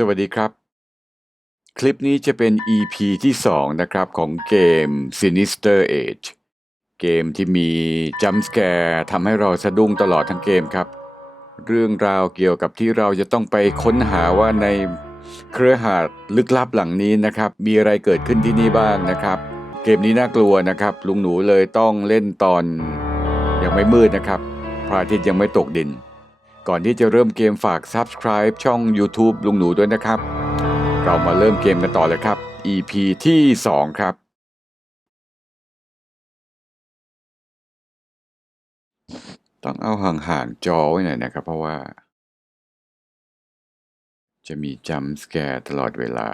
สวัสดีครับ คลิปนี้จะเป็น EP ที่ 2 นะครับของเกม Sinister Age เกมที่มีจัม p ์ c ร์ทำให้เราสะดุ้งตลอดทั้งเกมครับ เรื่องราวเกี่ยวกับที่เราจะต้องไปค้นหาว่าในเครือหาดลึกลับหลังนี้นะครับ มีอะไรเกิดขึ้นที่นี่บ้างนะครับ เกมนี้น่ากลัวนะครับ ลุงหนูเลยต้องเล่นตอนยังไม่มืดนะครับพระอาทิตย์ยังไม่ตกดิน ก่อนที่จะเริ่มเกมฝาก Subscribe ช่อง YouTube ลุงหนูด้วยนะครับ เรามาเริ่มเกมกันต่อเลยครับ EP ที่ 2 ครับ ต้องเอาห่างๆจอไว้หน่อยนะครับ เพราะว่า จะมีจัมป์สแกร์ตลอดเวลา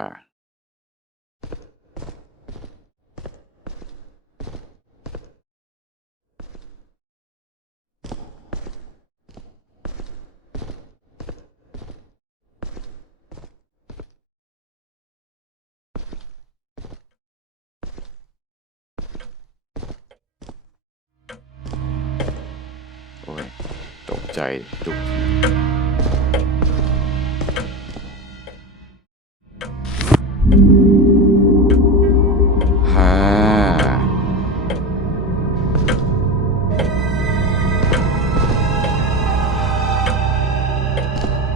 โอ้ย ตก ใจทุกฮ่า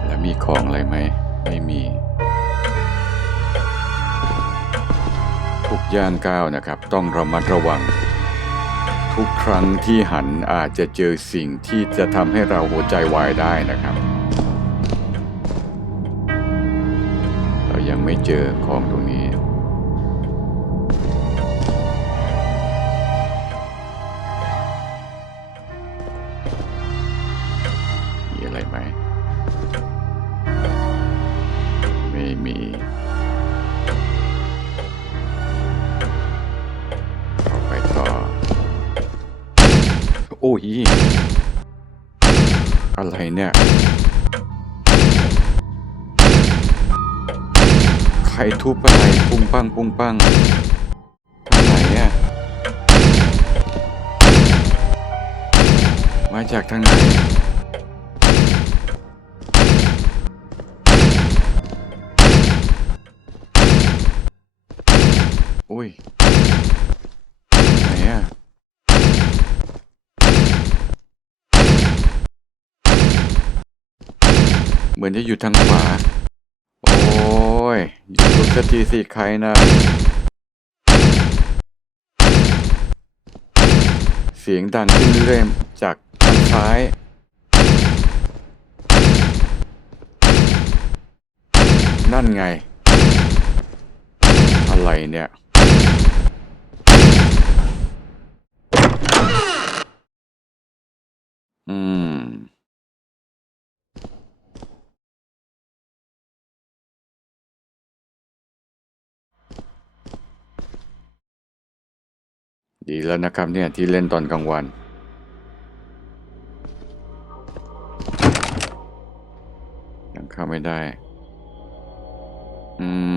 แล้วมีของอะไรไหม ไม่มี ทุกย่างก้าวนะครับ ต้องระมัดระวัง ทุกครั้งที่หันอาจจะเจอสิ่งที่จะทำให้เราหัวใจวายได้นะครับ เรายังไม่เจอของตรงนี้ อะไรเนี่ย ใครทุบอะไรปุ้งปังปุ้งปังอะไหนอะมาจากทางไหนอุ้ย ไหนอะ เหมือนจะอยู่ทางขวา โอ้ยยุดลุกสักทีสิใครนะ เสียงดังขึ้นเรื่อยจากทางซ้าย นั่นไง อะไรเนี่ยอืม ดีแล้วนะครับเนี่ยที่เล่นตอนกลางวัน ยังเข้าไม่ได้ อืม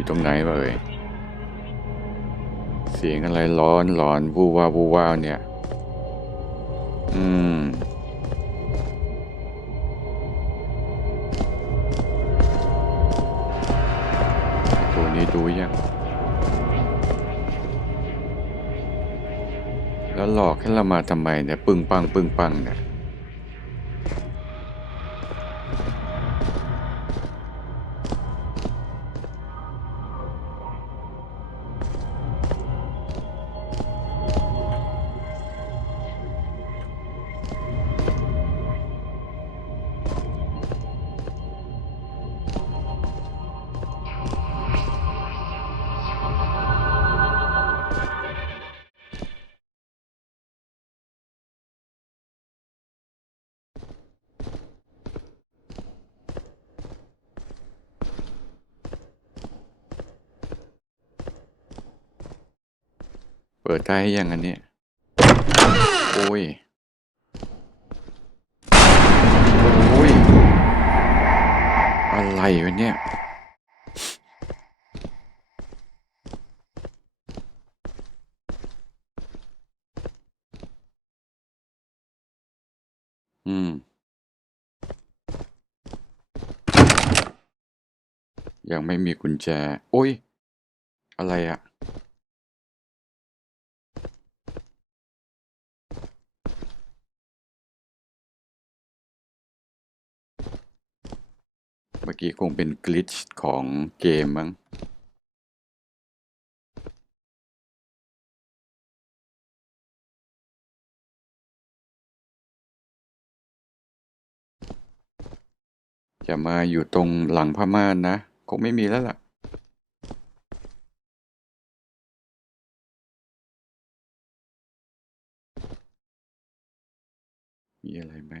อยู่ตรงไหนวะเอ่ยเสียงอะไรร้อนหลอนวูว่าวูว่าเนี่ย อืม ตัวนี้ดูยัง แล้วหลอกให้เรามาทำไมเนี่ย ปึ้งปังปึ้งปังเนี่ย ปิดได้ยังอันเนี้ยโอ้ยโอ้ย อะไรวะเนี่ยอืม ยังไม่มีกุญแจ โอ้ย อะไรอะเมื่อกี้คงเป็นกลิชของเกมมั้งจะมาอยู่ตรงหลังผ้าม่านนะ คงไม่มีแล้วล่ะ มีอะไรไหม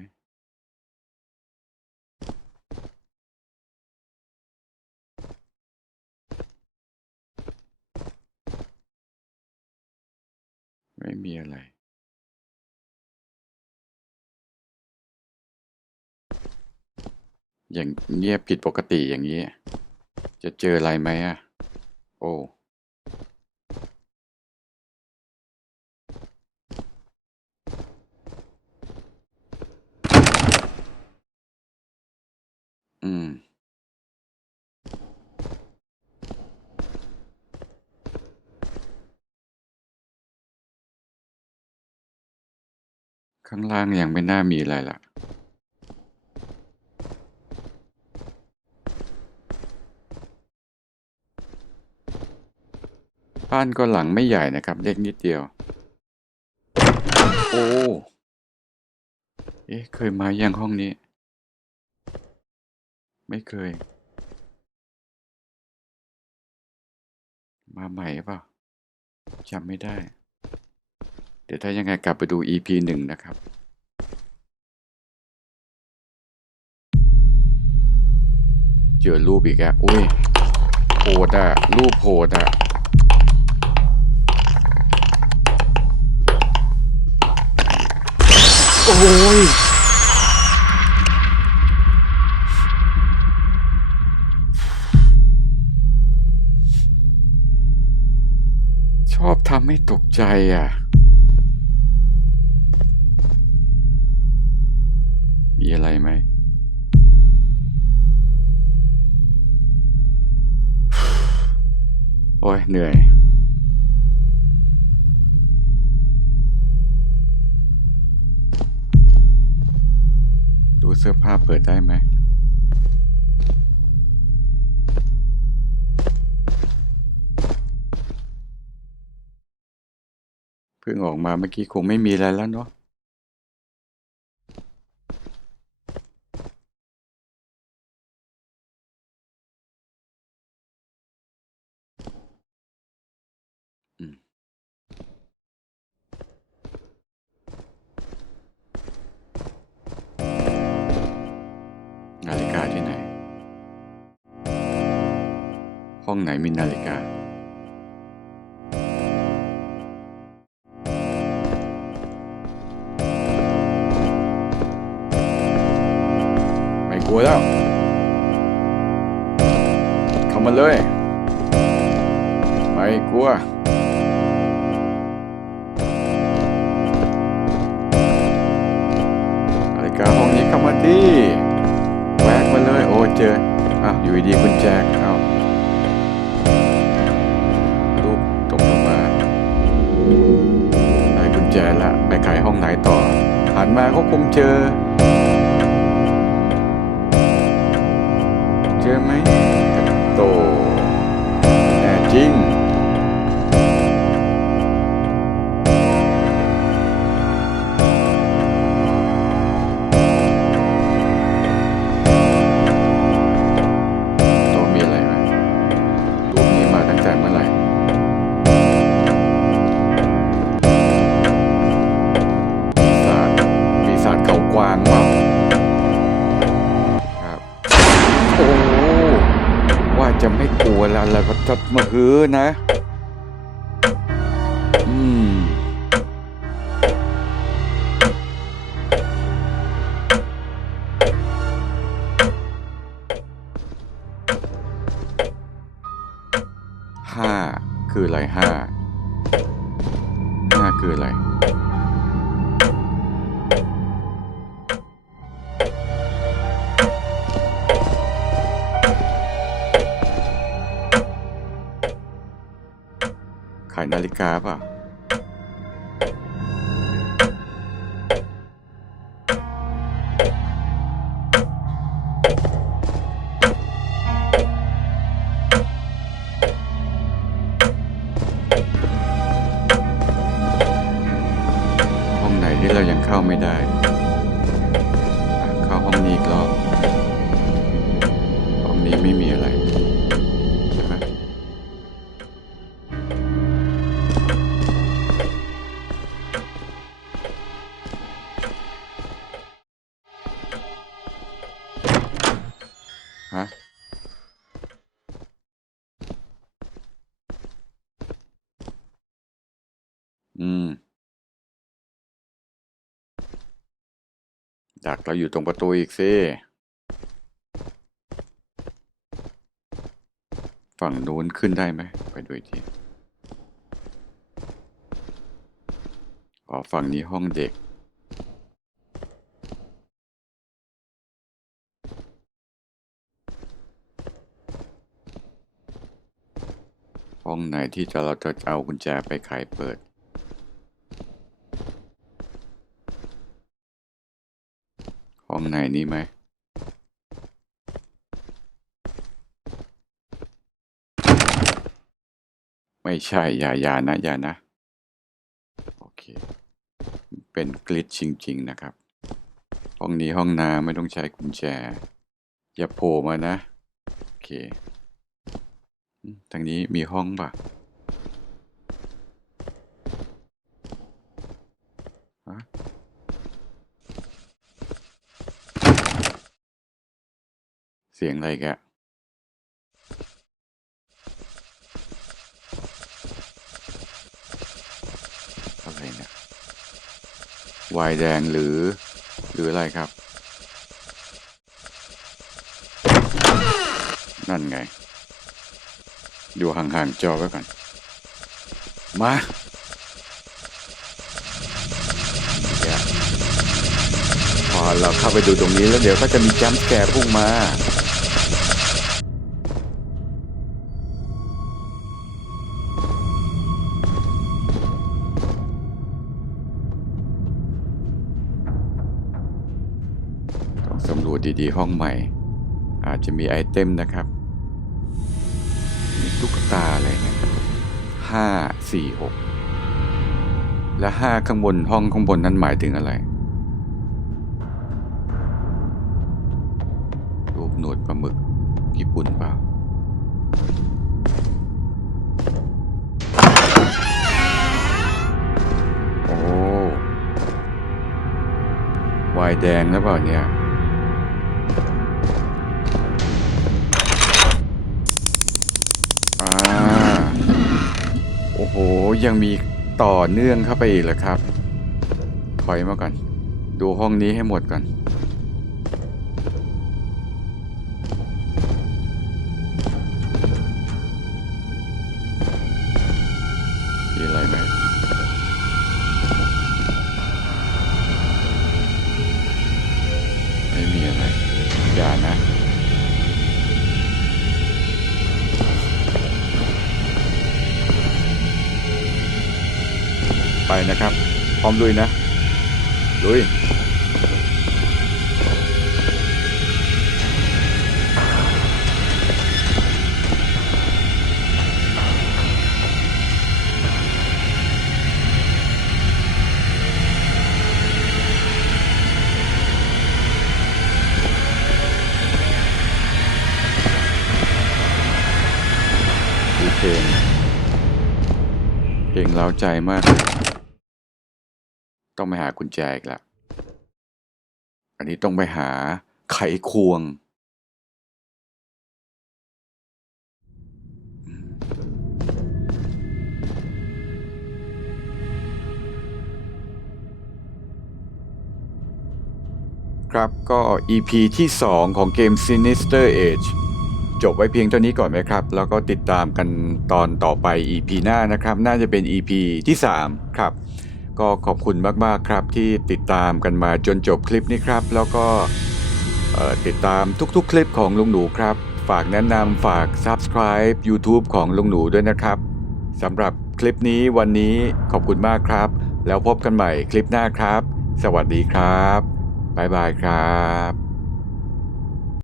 ไม่มีอะไรอย่างเงียบผิดปกติอย่างนี้ จะเจออะไรไหมอะ โอ้ อืม ข้างล่างยังไม่น่ามีอะไรละบ้านก็หลังไม่ใหญ่นะครับ เล็กนิดเดียว โอ้ เอ๊ะ เคยมายังห้องนี้ ไม่เคย มาใหม่เปล่าจำไม่ได้ ดี๋ยวถ้ายังไงกลับไปดู EP หนึ่งนะครับเจอรูปอีกแล้วอุ้ยโหดอะรูปโหดอะโอ้ยชอบทำให้ตกใจอะ มีอะไรไหม โอ้ย เหนื่อย ดูเสื้อผ้าเปิดได้ไหมเพิ่งออกมาเมื่อกี้คงไม่มีอะไรแล้วเนาะ ห้องไหนมีนาฬิกา ไม่กลัวแล้ว เข้ามาเลย ไม่กลัวนาฬิกาห้องนี้เข้ามาดีแวกมาเลย โอ้เจออ้าวอยู่ดีๆคุณแจก หันมาก็คงเจอ เจอไหม แหละก็ทัดมาฮือนะ อืม ห้า คืออะไรห้า ห้าคืออะไรายนาฬิกาป่ะห้องไหนที่เรายังเข้าไม่ได้ อืม ดักเราอยู่ตรงประตูอีกสิ ฝั่งนู้นขึ้นได้ไหม ไปดูอีกทีอ๋อฝั่งนี้ห้องเด็ก ห้องไหนที่จะเราจะเอากุญแจไปไขเปิด ห้องไหนนี้ไหมไม่ใช่อย่าอย่านะอย่านะ โอเค เป็นกลิชจริง ๆ นะครับ ห้องนี้ห้องน้ำไม่ต้องใช้กุญแจ อย่าโผล่มานะ โอเค ทางนี้มีห้องปะฮะ สียงอะไรแกอะไรเนี่ยวายแดงหรือ หรืออะไรครับ นั่นไง อยู่ห่างๆจอไว้ก่อน มาพอเราเข้าไปดูตรงนี้แล้วเดี๋ยวก็จะมีจัมป์สแกร์พุ่งมา ดีๆ ห้องใหม่ อาจจะมีไอเทมนะครับ มีตุ๊กตาอะไรเนี่ยห้าสี่หกและห้าข้างบนห้องข้างบนนั้นหมายถึงอะไร รูปหนวดปลาหมึกญี่ปุ่นเปล่าโอ้วายแดงแล้วเปล่าเนี่ย โอ้โห ยังมีต่อเนื่องเข้าไปอีกเหรอครับ ถอยมาก่อน ดูห้องนี้ให้หมดก่อน ไปนะครับ พร้อมลุยนะ ลุยเพลงเพลงเล้าใจมาก ต้องไปหากุญแจอีกแล้วอันนี้ต้องไปหาไขควง ครับก็ EP ที่ 2 ของเกม Sinister Age จบไว้เพียงเท่านี้ก่อนไหมครับ แล้วก็ติดตามกันตอนต่อไป EP หน้านะครับ น่าจะเป็น EP ที่ 3 ครับ ก็ขอบคุณมากๆครับที่ติดตามกันมาจนจบคลิปนี้ครับ แล้วก็ติดตามทุกๆ คลิปของลุงหนูครับ ฝากแนะนำฝาก Subscribe YouTube ของลุงหนูด้วยนะครับสำหรับคลิปนี้วันนี้ขอบคุณมากครับ แล้วพบกันใหม่คลิปหน้าครับ สวัสดีครับบ๊ายบายครับ